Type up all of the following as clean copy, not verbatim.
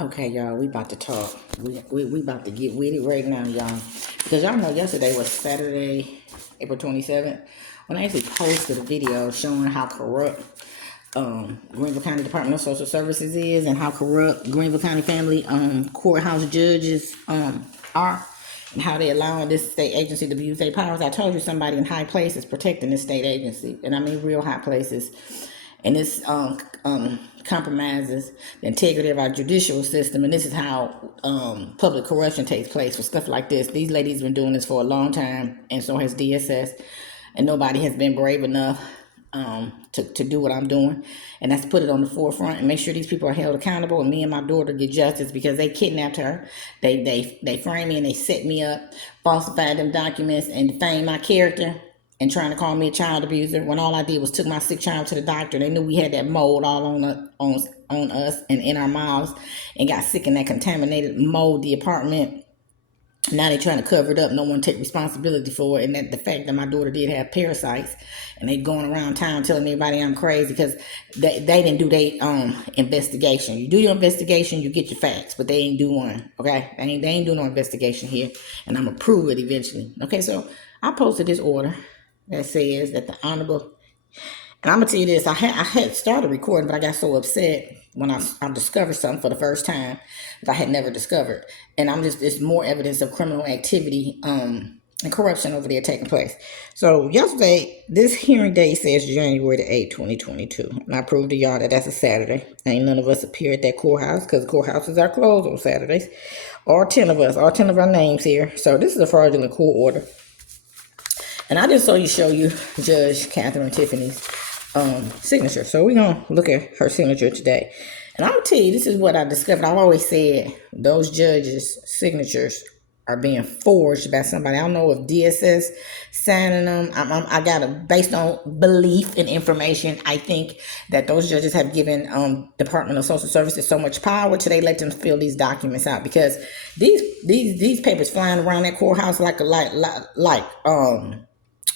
Okay, y'all, we about to talk. We about to get with it right now, y'all. Because y'all know yesterday was Saturday, April 27th, when I actually posted a video showing how corrupt Greenville County Department of Social Services is and how corrupt Greenville County family courthouse judges are and how they allowing this state agency to abuse their powers. I told you somebody in high places protecting this state agency, and I mean real high places. And this compromises the integrity of our judicial system. And this is how public corruption takes place for stuff like this. These ladies have been doing this for a long time, and so has DSS. And nobody has been brave enough to do what I'm doing. And that's put it on the forefront and make sure these people are held accountable. And me and my daughter get justice because they kidnapped her. They framed me and they set me up, falsified them documents, and defamed my character and trying to call me a child abuser when all I did was took my sick child to the doctor. They knew we had that mold all on us and in our mouths and got sick in that contaminated moldy apartment. Now they're trying to cover it up. No one take responsibility for it. And that the fact that my daughter did have parasites and they going around town telling everybody I'm crazy because they didn't do their investigation. You do your investigation, you get your facts, but they ain't do one. Okay? They ain't do no investigation here. And I'm going to prove it eventually. Okay, so I posted this order that says that the Honorable, and I'm going to tell you this, I had started recording, but I got so upset when I discovered something for the first time that I had never discovered. And it's more evidence of criminal activity and corruption over there taking place. So yesterday, this hearing date says January the 8th, 2022. And I proved to y'all that that's a Saturday. Ain't none of us appear at that courthouse because courthouses are closed on Saturdays. All 10 of us, all 10 of our names here. So this is a fraudulent court order. And I just show you Judge Katherine Tiffany's signature. So we're going to look at her signature today. And I'm going to tell you, this is what I discovered. I've always said those judges' signatures are being forged by somebody. I don't know if DSS signing them. I got it based on belief and information. I think that those judges have given Department of Social Services so much power till they let them fill these documents out because these papers flying around that courthouse like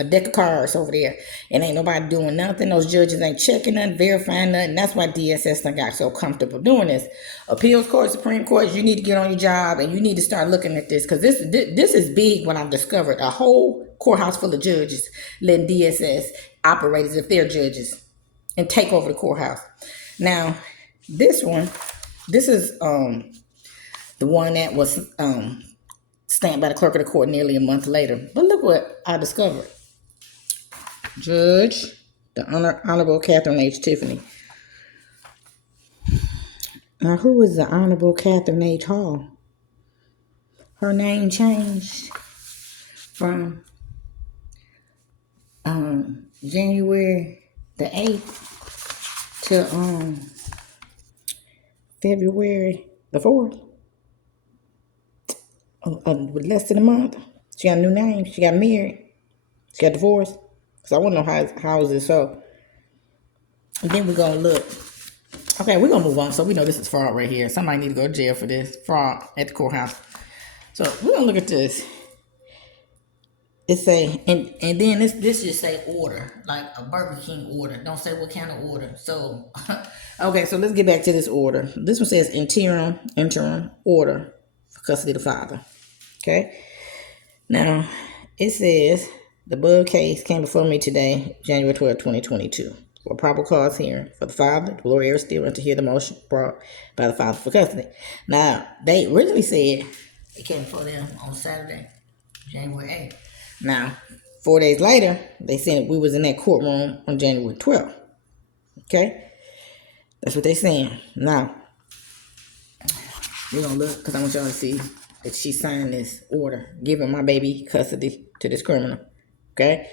a deck of cards over there, and ain't nobody doing nothing. Those judges ain't checking nothing, verifying nothing. That's why DSS done got so comfortable doing this. Appeals court, Supreme Court, you need to get on your job and you need to start looking at this because this is big. What I've discovered, a whole courthouse full of judges letting DSS operate as if they're judges and take over the courthouse. Now, this is the one that was stamped by the clerk of the court nearly a month later. But look what I discovered. Judge, the Honorable Katherine H. Tiffany. Now, who is the Honorable Katherine H. Hall? Her name changed from January the 8th to February the 4th. With less than a month. She got a new name. She got married. She got divorced. So I want to know how is this so. And then we're going to look. Okay, we're going to move on. So we know this is fraud right here. Somebody need to go to jail for this. Fraud at the courthouse. So we're going to look at this. It say, and then this just say order. Like a Burger King order. Don't say what kind of order. So, okay, so let's get back to this order. This one says interim order for custody of the father. Okay. Now, it says the above case came before me today, January 12, 2022, for a probable cause hearing for the father, the lawyer still went to hear the motion brought by the father for custody. Now, they originally said it came before them on Saturday, January 8th. Now, 4 days later, they said we was in that courtroom on January 12th. Okay? That's what they're saying. Now, we're going to look because I want y'all to see that she signed this order giving my baby custody to this criminal. Okay?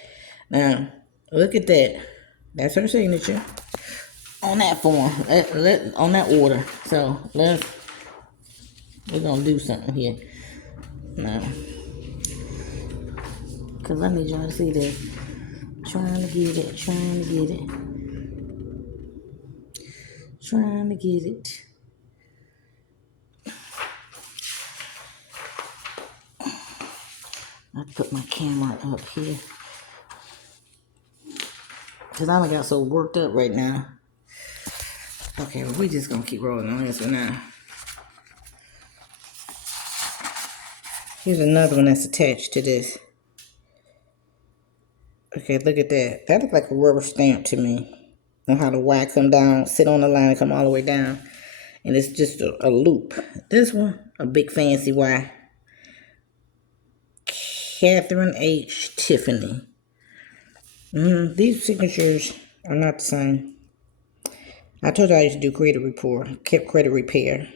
Now, look at that. That's her signature on that form, on that order. So, we're going to do something here. Now, because I need y'all to see this. Trying to get it. I put my camera up here because I done got so worked up right now. Okay, well, we just gonna keep rolling on this one now. Here's another one that's attached to this. Okay, look at that. That looks like a rubber stamp to me. On how the Y come down, sit on the line, and come all the way down. And it's just a loop. This one, a big fancy Y. Katherine H, Tiffany. These signatures are not the same. I told you I used to do credit report, kept credit repair.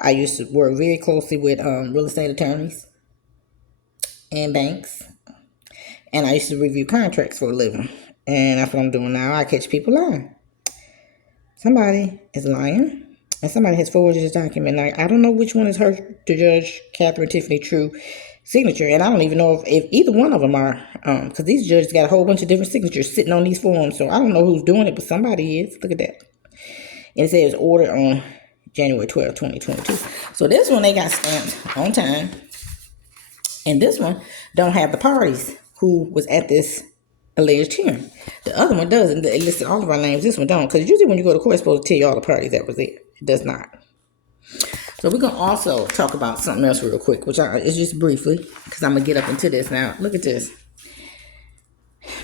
I used to work very closely with real estate attorneys and banks. And I used to review contracts for a living. And that's what I'm doing now. I catch people lying. Somebody is lying. And somebody has forged this document. Now, I don't know which one is her, the Judge Katherine Tiffany true signature. And I don't even know if either one of them are. Because these judges got a whole bunch of different signatures sitting on these forms. So I don't know who's doing it, but somebody is. Look at that. And it says ordered on January 12, 2022. So this one, they got stamped on time. And this one don't have the parties who was at this alleged hearing. The other one doesn't. It listed all of our names. This one don't. Because usually when you go to court, it's supposed to tell you all the parties that was there. It does not. So we're going to also talk about something else real quick, which is just briefly, because I'm going to get up into this now. Look at this.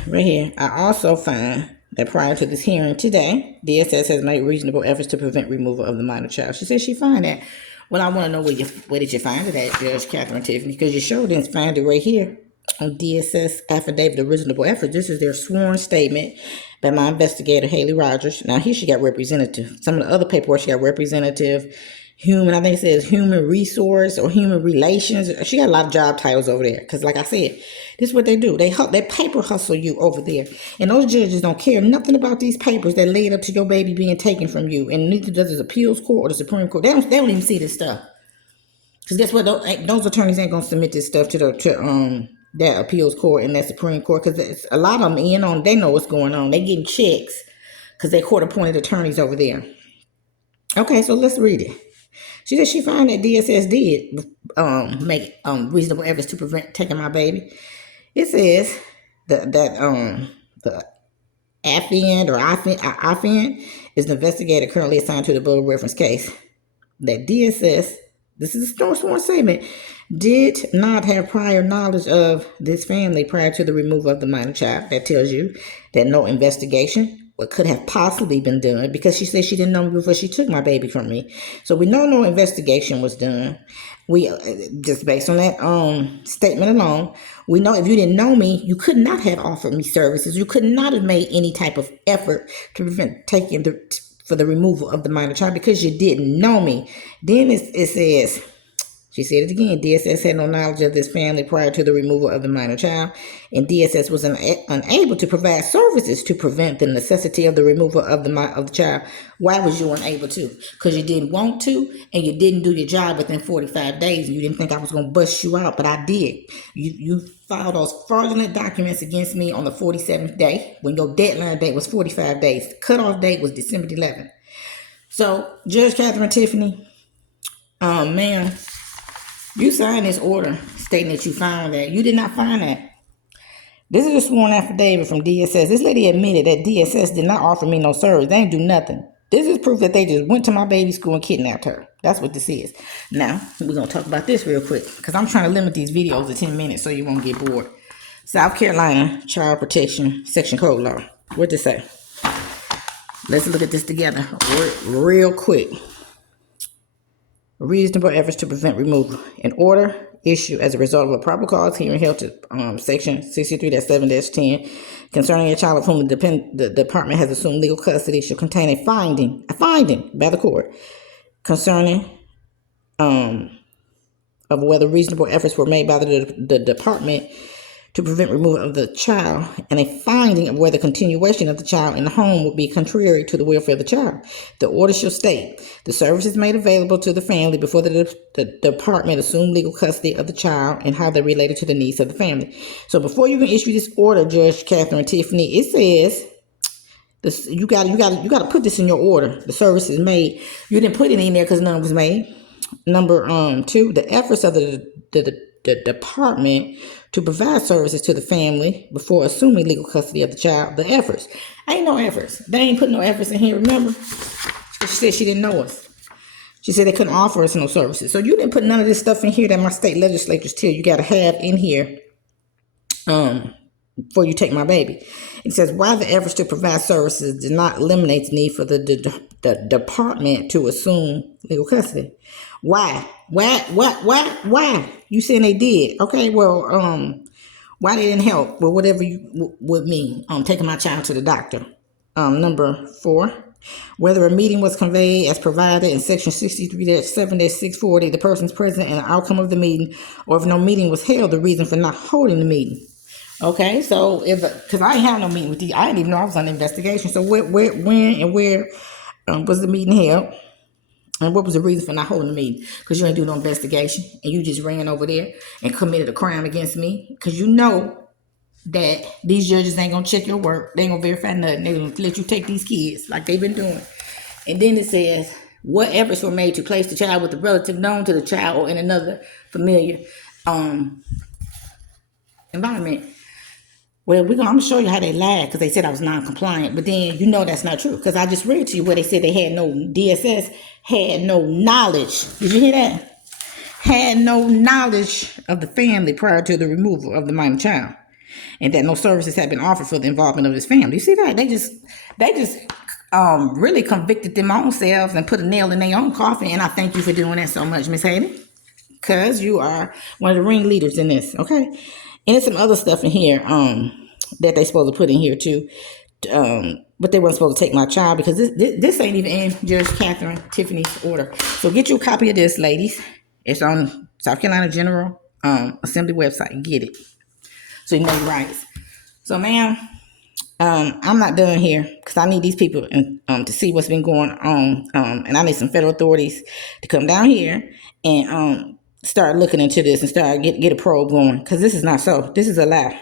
Right here. I also find that prior to this hearing today, DSS has made reasonable efforts to prevent removal of the minor child. She said she find that. Well, I want to know where did you find it at, Judge Katherine Tiffany? Because you sure didn't find it right here on DSS affidavit of reasonable effort. This is their sworn statement by my investigator, Haley Rogers. Now, here she got representative. Some of the other paperwork, she got representative, human, I think it says human resource or human relations. She got a lot of job titles over there. Because like I said, this is what they do. They paper hustle you over there. And those judges don't care nothing about these papers that lead up to your baby being taken from you. And neither does the appeals court or the Supreme Court. They don't even see this stuff. Because guess what? Those attorneys ain't going to submit this stuff to that appeals court and that Supreme Court. Because a lot of them they know what's going on. They getting checks because they court appointed attorneys over there. Okay, so let's read it. She said she found that DSS did make reasonable efforts to prevent taking my baby. It says that the affiant is the investigator currently assigned to the above reference case. That DSS, this is a sworn statement, did not have prior knowledge of this family prior to the removal of the minor child. That tells you that no investigation what could have possibly been done, because she said she didn't know me before she took my baby from me. So we know no investigation was done. We just based on that statement alone, we know if you didn't know me, you could not have offered me services. You could not have made any type of effort to prevent taking for the removal of the minor child because you didn't know me. Then it says, she said it again, DSS had no knowledge of this family prior to the removal of the minor child, and DSS was unable to provide services to prevent the necessity of the removal of the child. Why was you unable to? Because you didn't want to, and you didn't do your job within 45 days, and you didn't think I was going to bust you out, but I did. You filed those fraudulent documents against me on the 47th day, when your deadline date was 45 days. The cutoff date was December 11th. So, Judge Katherine Tiffany, ma'am, you signed this order stating that you found that. You did not find that. This is a sworn affidavit from DSS. This lady admitted that DSS did not offer me no service. They didn't do nothing. This is proof that they just went to my baby's school and kidnapped her. That's what this is. Now, we're going to talk about this real quick, because I'm trying to limit these videos to 10 minutes so you won't get bored. South Carolina Child Protection Section Code Law. What'd it say? Let's look at this together real quick. Reasonable efforts to prevent removal. An order issued as a result of a probable cause hearing held to section 63-7-10 concerning a child of whom the department has assumed legal custody shall contain a finding by the court concerning of whether reasonable efforts were made by the department to prevent removal of the child, and a finding of whether continuation of the child in the home would be contrary to the welfare of the child. The order shall state the services made available to the family before the department assumed legal custody of the child and how they related to the needs of the family. So before you can issue this order, Judge Katherine Tiffany, it says this, you got to put this in your order. The services made. You didn't put it in there because none was made. Number 2, the efforts of the department to provide services to the family before assuming legal custody of the child. The efforts. Ain't no efforts. They ain't put no efforts in here, remember? She said she didn't know us. She said they couldn't offer us no services. So you didn't put none of this stuff in here that my state legislatures tell you got to have in here before you take my baby. It says, why the efforts to provide services did not eliminate the need for the department to assume legal custody. Why? Why? You saying they did. Okay, well, why they didn't help with whatever you with me taking my child to the doctor. Number 4, whether a meeting was conveyed as provided in section 63-7-640, the person's present and the outcome of the meeting, or if no meeting was held, the reason for not holding the meeting. Okay, so because I didn't have no meeting with you, I didn't even know I was on investigation. So when and where was the meeting held? And what was the reason for not holding the meeting? Because you ain't do no investigation and you just ran over there and committed a crime against me. Because you know that these judges ain't gonna check your work. They ain't gonna verify nothing. They gonna let you take these kids like they've been doing. And then it says, what efforts were made to place the child with a relative known to the child or in another familiar environment? Well, I'm going to show you how they lied because they said I was non-compliant. But then you know that's not true because I just read to you where they said they had no, DSS had no knowledge. Did you hear that? Had no knowledge of the family prior to the removal of the minor child. And that no services had been offered for the involvement of this family. You see that? They just really convicted them own selves and put a nail in their own coffin. And I thank you for doing that so much, Miss Haley. Because you are one of the ringleaders in this, okay? And there's some other stuff in here that they supposed to put in here too. But they weren't supposed to take my child because this ain't even in Judge Katherine Tiffany's order. So get you a copy of this, ladies. It's on South Carolina General Assembly website. Get it. So you know your rights. So, ma'am, I'm not done here because I need these people to see what's been going on. And I need some federal authorities to come down here and start looking into this and start get a probe going because this is not so. This is a lie.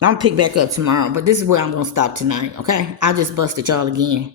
I'm gonna pick back up tomorrow, but this is where I'm gonna stop tonight. Okay, I just busted y'all again.